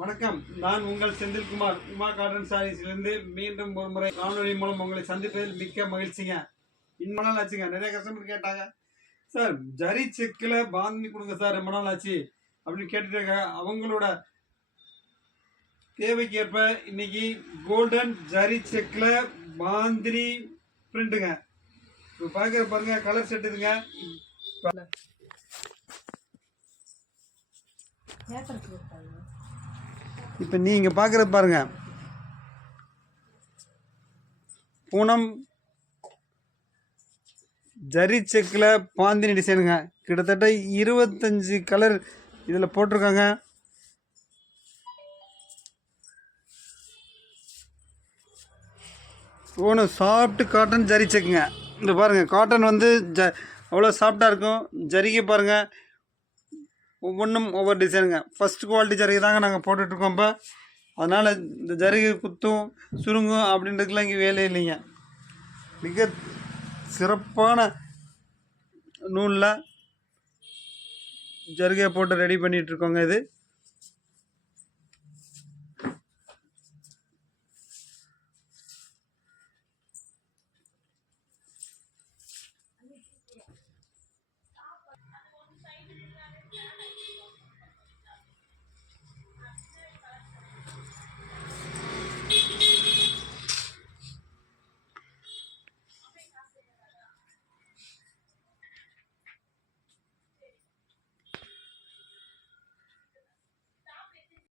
வணக்கம். நான் உங்கள் செந்தில்குமார் உமா காட்டன் சாரீஸ்லேருந்து மீண்டும் ஒரு முறை காணொலி மூலம் உங்களை சந்திப்பதில் மிக்க மகிழ்ச்சிங்க. ரொம்ப நாள் ஆச்சுங்க. நிறைய கஸ்டமர் கேட்டாங்க, சார் ஜரி செக்கில் பாந்தி கொடுங்க சார், ரொம்ப நாள் ஆச்சு அப்படின்னு கேட்டுட்டாங்க. அவங்களோட தேவைக்கு ஏற்ப இன்னைக்கு கோல்டன் ஜரி செக்கில் பாந்தினி பிரிண்ட்டுங்க. இப்போ பார்க்குற பாருங்க, கலர் செட் இதுங்க. இப்போ நீங்கள் பார்க்குறது பாருங்கள், பூனம் ஜரி செக்கில் பாந்தினி டிசைனுங்க. கிட்டத்தட்ட 25 கலர் இதில் போட்டிருக்காங்க. பூனம் சாஃப்ட் காட்டன் ஜரி செக்குங்க. இந்த பாருங்கள், காட்டன் வந்து அவ்வளோ சாஃப்டாக இருக்கும். ஜரிகை பாருங்கள், ஒவ்வொன்றும் ஒவ்வொரு டிசைனுங்க. ஃபஸ்ட் குவாலிட்டி ஜரிகை தாங்க நாங்கள் போட்டுட்ருக்கோம். இப்போ அதனால் இந்த ஜரிகை குத்தும் சுருங்கும் அப்படின்றதுக்கெலாம் இங்கே வேலையே இல்லைங்க. மிக சிறப்பான நூலில் ஜரிகையை போட்டு ரெடி பண்ணிகிட்ருக்கோங்க. இது